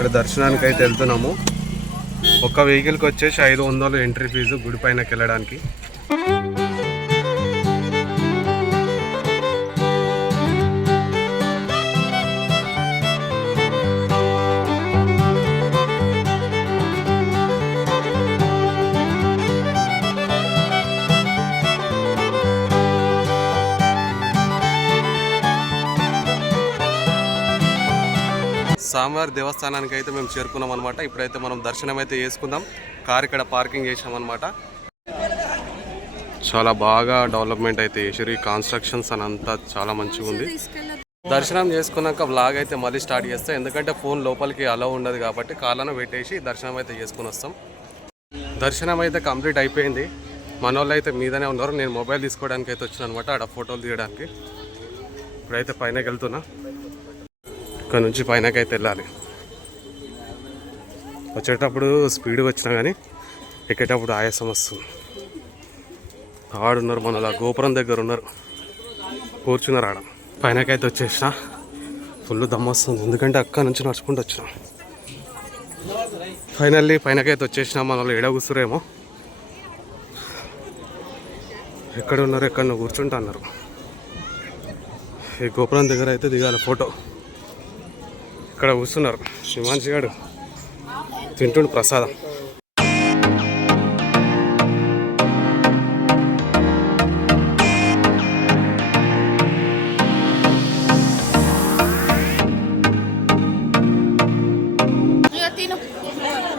ఇక్కడ దర్శనానికి అయితే వెళ్తున్నాము. ఒక్క వెహికల్కి వచ్చేసి 500 ఎంట్రీ ఫీజు గుడి పైనకి వెళ్ళడానికి. స్వామివారి దేవస్థానానికి అయితే మేము చేరుకున్నాం అనమాట. ఇప్పుడైతే మనం దర్శనం అయితే చేసుకుందాం. కార్ ఇక్కడ పార్కింగ్ చేసాం అనమాట. చాలా బాగా డెవలప్మెంట్ అయితే చేసారు. ఈ కన్స్ట్రక్షన్స్ అని అంతా చాలా మంచిగా ఉంది. దర్శనం చేసుకున్నాక వ్లాగ్ అయితే మళ్ళీ స్టార్ట్ చేస్తాం. ఎందుకంటే ఫోన్ లోపలికి అలౌ ఉండదు కాబట్టి కాళ్ళను పెట్టేసి దర్శనం అయితే చేసుకుని వస్తాం. దర్శనం అయితే కంప్లీట్ అయిపోయింది. మన వాళ్ళు అయితే మీదనే ఉన్నారు. నేను మొబైల్ తీసుకోవడానికి అయితే వచ్చాను అనమాట, ఆడ ఫోటోలు తీయడానికి. ఇప్పుడైతే పైనకి వెళ్తున్నా. ఇక్కడ నుంచి పైనకైతే వెళ్ళాలి. వచ్చేటప్పుడు స్పీడ్గా వచ్చినా కానీ ఎక్కేటప్పుడు ఆయాసం వస్తుంది. ఆడున్నారు మన గోపురం దగ్గర ఉన్నారు, కూర్చున్నారు ఆడ. పైనకైతే వచ్చేసిన ఫుల్ దమ్ము వస్తుంది. ఎందుకంటే అక్కడ నుంచి నడుచుకుంటూ వచ్చినాం. ఫైనల్లీ పైనకైతే వచ్చేసినాం. మన వాళ్ళు ఎడ కూర్చురేమో, ఎక్కడ ఉన్నారు ఎక్కడ కూర్చుంటా అన్నారు. ఈ గోపురం దగ్గర అయితే దిగాలి ఫోటో. ఇక్కడ కూర్చున్నారు. శ్రీమాన్షి గారు తింటుండు ప్రసాదం.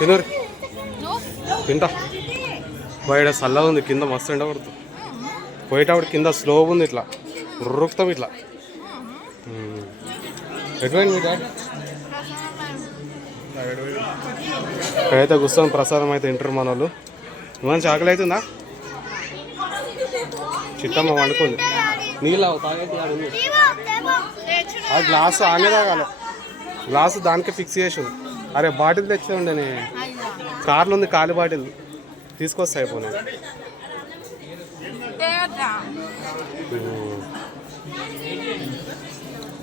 తినరు తింటా. బయట చల్లగా ఉంది, కింద మస్తు ఎండ పడుతుంది. పోయేటప్పుడు కింద స్లో ఉంది, ఇట్లా ఉరుకుతాం ఇట్లా. ఎటువంటి మీ డాడీ ఇక్కడైతే కూర్చొని ప్రసాదం అయితే తింటారు మన వాళ్ళు. మంచి ఆకలి అవుతుందా? చిట్టమ్మ వండుకుంది. నీళ్ళు తాగైతే ఆ గ్లాసు ఆనే తాగాలి. గ్లాసు దానికే ఫిక్స్ చేసి ఉంది. అరే బాటిల్ తెచ్చే ఉండే, కార్లో ఉంది ఖాళీ బాటిల్, తీసుకొస్తా అయిపోయి.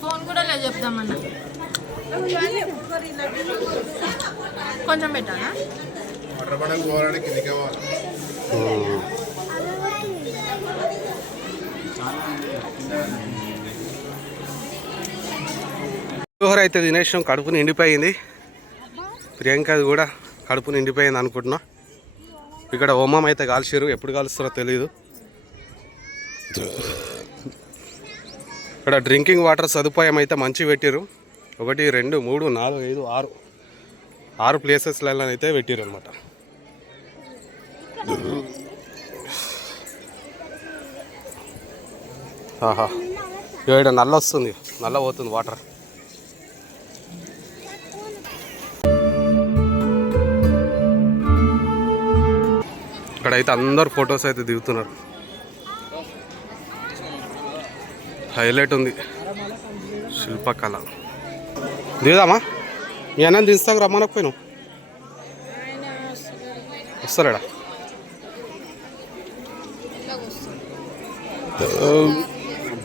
ఫోన్ కూడా లేదు చెప్తామన్నా. కొంచెం పెట్టానా? పులిహోర అయితే తినేసాం. కడుపు నిండిపోయింది. ప్రియాంకది కూడా కడుపు నిండిపోయింది అనుకుంటున్నా. ఇక్కడ హోమం అయితే కాల్చారు. ఎప్పుడు కాలుస్తారో తెలియదు. ఇక్కడ డ్రింకింగ్ వాటర్ సదుపాయం అయితే మంచి పెట్టారు. 1 2 3 4 5 6 ప్లేసెస్లలో అయితే పెట్టారు అనమాట. ఆహా, ఇక్కడ నల్ల వస్తుంది, నల్ల పోతుంది వాటర్. ఇక్కడైతే అందరు ఫొటోస్ అయితే దిగుతున్నారు. హైలైట్ ఉంది శిల్పకళ. దిగుదామా? మీ అన్న దిస్తాక రమ్మనకపోయినావు, వస్తాడా?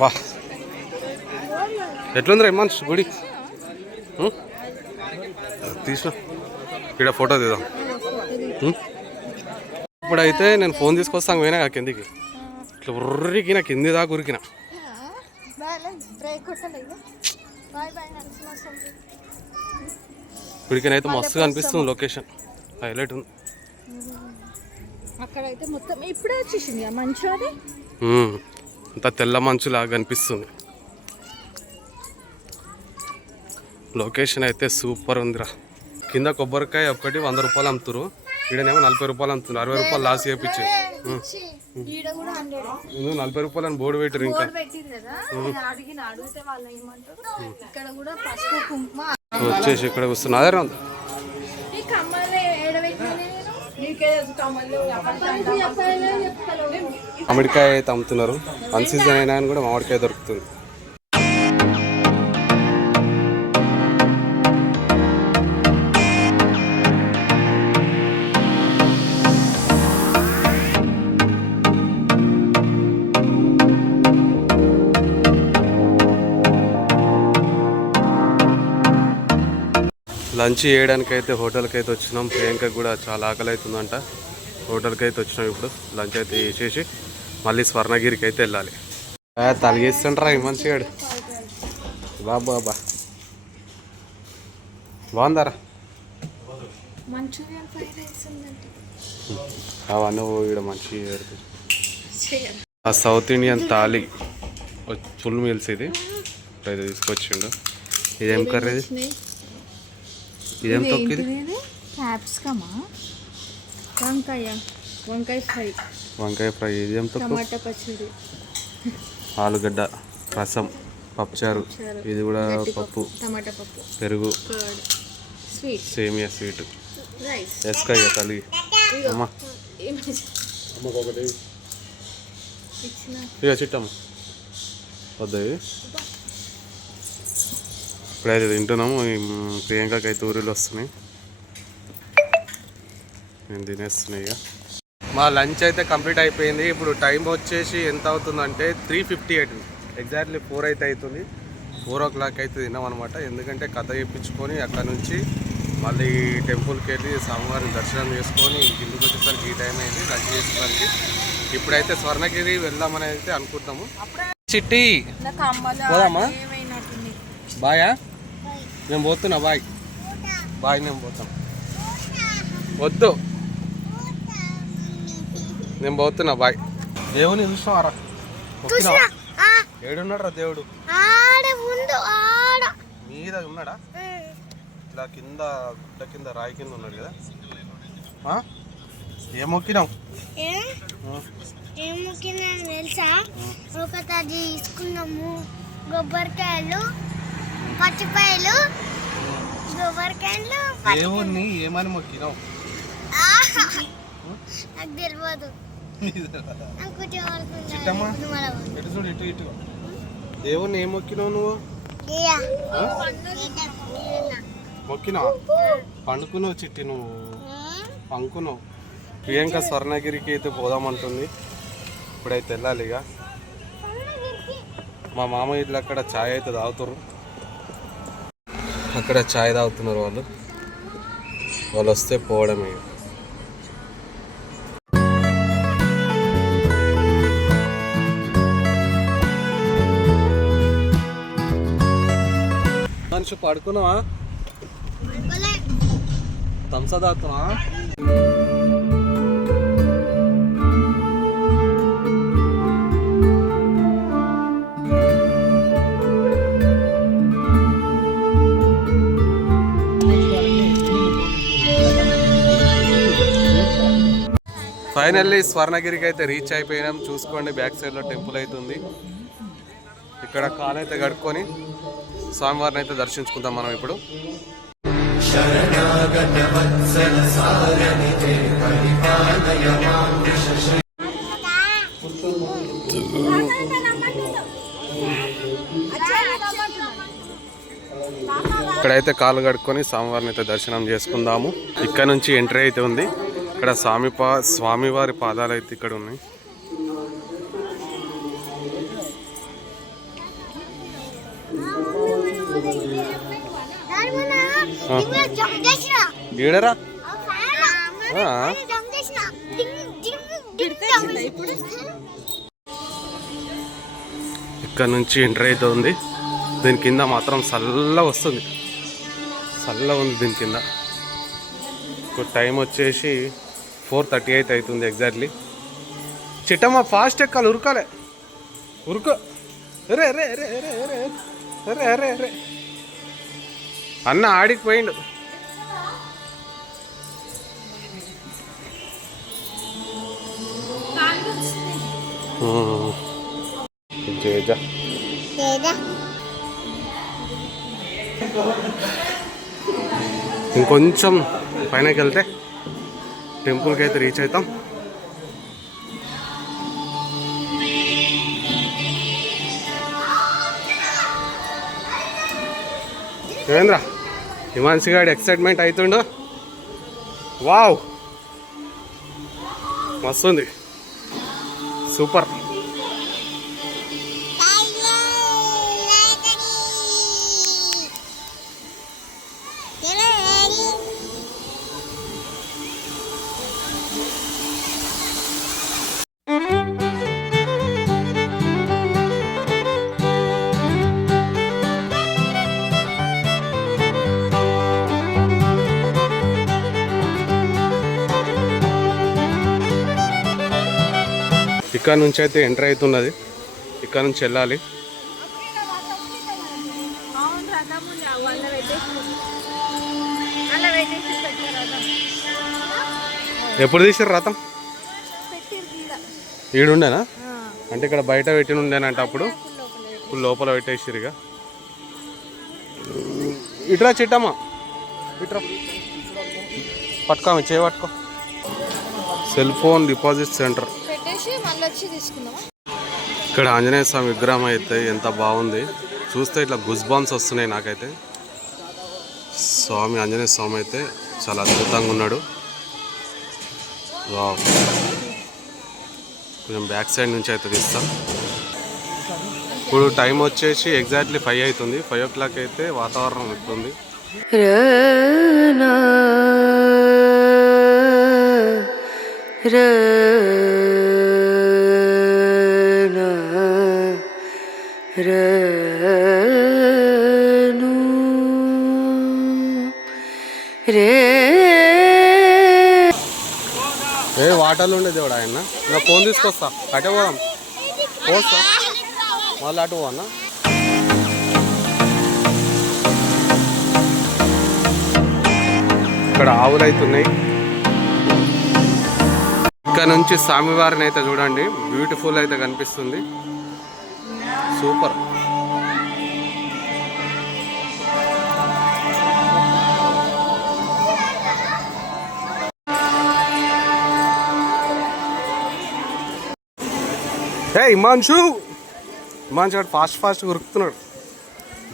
బా ఎట్లుందిరా మనిషి గుడి తీసిన. ఇక్కడ ఫోటో తీద్దాం. ఇప్పుడైతే నేను ఫోన్ తీసుకొస్తాను పోయినా కిందికి, ఇట్లా ఉర్రికి నా కింది దాకా ఉరికినా. ఇప్పటికైతే మస్తుగా అనిపిస్తుంది లొకేషన్, హైలైట్ ఉంది. అక్కడైతే మొత్తం ఇప్పుడే వచ్చేసింది మంచు, అది అంత తెల్ల మంచు లాగా అనిపిస్తుంది. లొకేషన్ అయితే సూపర్ ఉందిరా. కింద కొబ్బరికాయ ఒకటి 100 రూపాయలు అమ్ముతారు, ఈడనేమో 40 రూపాయలు అమ్ముతున్నారు. 60 రూపాయలు లాస్ చేయించి 40 రూపాయలు అని బోర్డు పెట్టారు. ఇంకా వచ్చేసి ఇక్కడ వస్తున్నా. అదే మామిడికాయ అయితే అమ్ముతున్నారు. అన్ సీజన్ అయినా కూడా మామిడికాయ దొరుకుతుంది. లంచ్ చేయడానికి అయితే హోటల్కి అయితే వచ్చినాం. ప్రియాంక కూడా చాలా ఆకలి అవుతుందంట. హోటల్కి అయితే వచ్చినాం. ఇప్పుడు లంచ్ అయితే చేసేసి మళ్ళీ స్వర్ణగిరికి అయితే వెళ్ళాలి. తలిగేస్తుంటారా ఈ మంచిగాడు బాబా బాబా బాగుందారా అవన్నీ ఇక్కడ మంచి south Indian thali full meals ఇది అయితే తీసుకొచ్చిండు. ఇదేం కర్రీ ఇదేం తొక్కిది క్యాప్సికమా వంకాయ ఫ్రై ఇదేం తొక్కు టమాటా పచ్చడి ఆలుగడ్డ రసం పప్పుచారు ఇది కూడా పప్పు టమాటా పప్పు పెరుగు స్వీట్ సేమియా స్వీట్ రైస్ ఎస్కాయ తల్లి అమ్మా ఇక చిట్టమ్మ వద్ద ఇప్పుడైతే తింటున్నాము. ప్రియాంకకి అయితే ఊరిలో వస్తున్నాయి. నేను తినేస్తున్నాయి. ఇక మా లంచ్ అయితే కంప్లీట్ అయిపోయింది. ఇప్పుడు టైం వచ్చేసి ఎంత అవుతుందంటే 3:58 ఎగ్జాక్ట్లీ 4 అయితే అవుతుంది. 4 o'clock అయితే తిన్నాం అనమాట. ఎందుకంటే కథ చెప్పించుకొని అక్కడ నుంచి మళ్ళీ టెంపుల్కి వెళ్ళి స్వామివారిని దర్శనం చేసుకొని ఇంటికి వచ్చేసరికి ఈ టైం అయింది లంచ్ చేసేసరికి. ఇప్పుడైతే స్వర్ణగిరి వెళ్దామని అయితే అనుకుంటాము. చిట్టి పోదామా బాయా నేను పోతున్నా బాయ్ నేను పోతాను వద్దు నేను పోతున్నా బాయ్. దేవుని చూసినావారా ఏడున్నాడు రా దేవుడు మీద ఉన్నాడా ఇట్లా కింద గుడ్డ కింద రాయి కింద ఉన్నాడు కదా. ఏం మొక్కినావు తెలుసా ఒకటి తీసుకున్నాము కొబ్బరికాయలు పచ్చిపాయలు కొబ్బరికాయలు దేవుణ్ణి ఏమని మొక్కినావు నాకు తెలియదు చిట్టమ్మా ఎటు చూడు ఇటు ఇటు దేవుణ్ణి ఏం మొక్కినావు నువ్వు మొక్కినావు పండుకున్నావు చిట్టి నువ్వు పంకున్నావు. ప్రియాంక స్వర్ణగిరికి అయితే పోదామంటుంది. ఇప్పుడైతే వెళ్ళాలి. ఇక మా మామ ఇట్లా అక్కడ ఛాయ్ అయితే తాగుతారు. అక్కడ ఛాయ్ తాగుతున్నారు వాళ్ళు వస్తే పోవడమే. మనిషి పడుకున్నావా థమ్సప్ తాగుతున్నావా ఫైనల్లీ స్వర్ణగిరికి అయితే రీచ్ అయిపోయినాం. చూసుకోండి బ్యాక్ సైడ్లో టెంపుల్ అయితే ఉంది. ఇక్కడ కాలు అయితే కడుక్కొని స్వామివారిని అయితే దర్శించుకుంటాం మనం ఇప్పుడు. ఇక్కడైతే కాలు కడుక్కొని స్వామివారిని అయితే దర్శనం చేసుకుందాము. ఇక్కడ నుంచి ఎంట్రీ అయితే ఉంది. ఇక్కడ స్వామివారి పాదాలు అయితే ఇక్కడ ఉన్నాయి. గీడరా ఇక్కడ నుంచి ఎంట్రీ అయితే ఉంది. దీని కింద మాత్రం చల్ల వస్తుంది, చల్ల ఉంది దీని కింద. ఇప్పుడు టైం వచ్చేసి 4:38 అవుతుంది ఎగ్జాక్ట్లీ. చిట్టమ్మ ఫాస్ట్ ఎక్కాలి, ఉరకాలే ఉరుకు. అరే అరే అరే అరే అరే అరే అరే అరే అన్న ఆడికి పోయిండు. ఇంకొంచెం పైనకి వెళ్తే టెంపుల్కి అయితే రీచ్ అవుతాం. ఏమేంద్రా హిమాన్సి గాడి ఎక్సైట్మెంట్ అవుతుండు. వావ్ మస్తుంది, సూపర్. ఇక్కడ నుంచి అయితే ఎంటర్ అవుతున్నది, ఇక్కడ నుంచి వెళ్ళాలి. అవును రథం ఉంది వాళ్ళ పెట్టేసి అలా పెట్టేసి పెట్టారు రథం. ఎప్పుడు తీసారు రథం? పెట్టిరు గీడ. ఈడుండేనా? అంటే ఇక్కడ బయట పెట్టిన ఉండేనంట, అప్పుడు ఇప్పుడు లోపల పెట్టేసిరు. ఇక ఇట్రా చిట్టమ్మా, ఇట్రా పట్టుకో, చేయ పట్టుకో. Cell phone deposit centre. పెట్టేసి మళ్ళీ వచ్చి తీసుకుందామా? ఇక్కడ ఆంజనేయ స్వామి విగ్రహం అయితే ఎంత బాగుంది, చూస్తే ఇట్లా గుజ్ బాంబ్స్ వస్తున్నాయి నాకైతే. స్వామి ఆంజనేయ స్వామి అయితే చాలా అద్భుతంగా ఉన్నాడు. వావ్. కొంచెం బ్యాక్ సైడ్ నుంచి అయితే తీస్తాం. ఇప్పుడు టైం వచ్చేసి ఎగ్జాక్ట్లీ 5 అవుతుంది. 5 o'clock అయితే వాతావరణం ఉంటుంది. ఏ వాటర్లు ఉండే దేవుడు ఆయన. నా ఫోన్ తీసుకొస్తా, అటే పోదాం. పోస్తా మళ్ళీ అటు పోనా. ఇక్కడ ఆవులు అవుతున్నాయి. ఇక్కడ నుంచి స్వామివారిని అయితే చూడండి, బ్యూటిఫుల్ అయితే కనిపిస్తుంది, సూపర్. హిమాంశు గారు ఫాస్ట్ ఉరుకుతున్నాడు.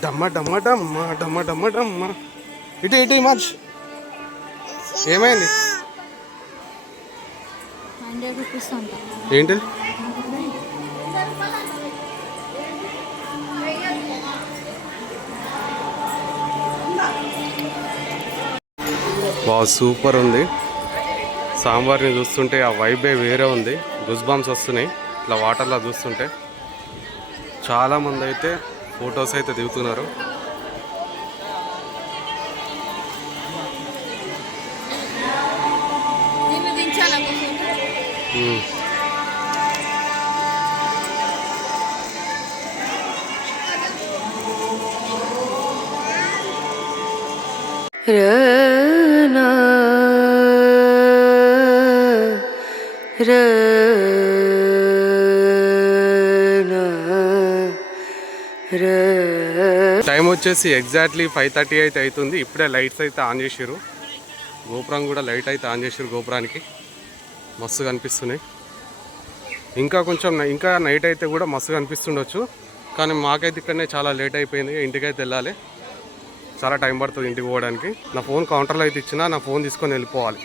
డమ్మ డమ్మ డమ్మ డమ్మ డమ్మ డమ్మ. ఇటు హిమాంశు, ఏమైంది? ఏంటి? సూపర్ ఉంది. సాంబార్ని చూస్తుంటే ఆ వైబే వేరే ఉంది, గుజ్ బాంబ్స్ వస్తున్నాయి ఇట్లా వాటర్లో చూస్తుంటే. చాలామంది అయితే ఫొటోస్ అయితే దిగుతున్నారు. టైం వచ్చేసి ఎగ్జాక్ట్లీ 5:30 అయితే అవుతుంది. ఇప్పుడే లైట్స్ అయితే ఆన్ చేసారు, గోపురం కూడా లైట్ అయితే ఆన్ చేసారు. గోపురానికి మస్తు కనిపిస్తున్నాయి. ఇంకా నైట్ అయితే కూడా మస్తు కనిపిస్తుండొచ్చు, కానీ మాకైతే ఇక్కడనే చాలా లేట్ అయిపోయింది. ఇంటికైతే వెళ్ళాలి, చాలా టైం పడుతుంది ఇంటికి పోవడానికి. నా ఫోన్ కౌంటర్లో అయితే ఇచ్చినా, నా ఫోన్ తీసుకొని వెళ్ళిపోవాలి.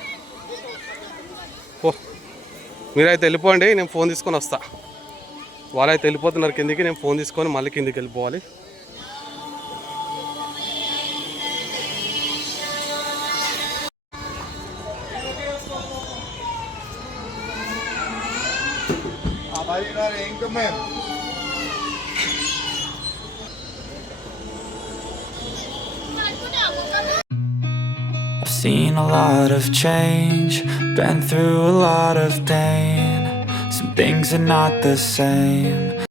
మీరైతే వెళ్ళిపోండి, నేను ఫోన్ తీసుకొని వస్తా. వాళ్ళైతే వెళ్ళిపోతున్నారు కిందికి, నేను ఫోన్ తీసుకొని మళ్ళీ కిందికి వెళ్ళిపోవాలి. I've seen a lot of change, been through a lot of pain. Some things are not the same.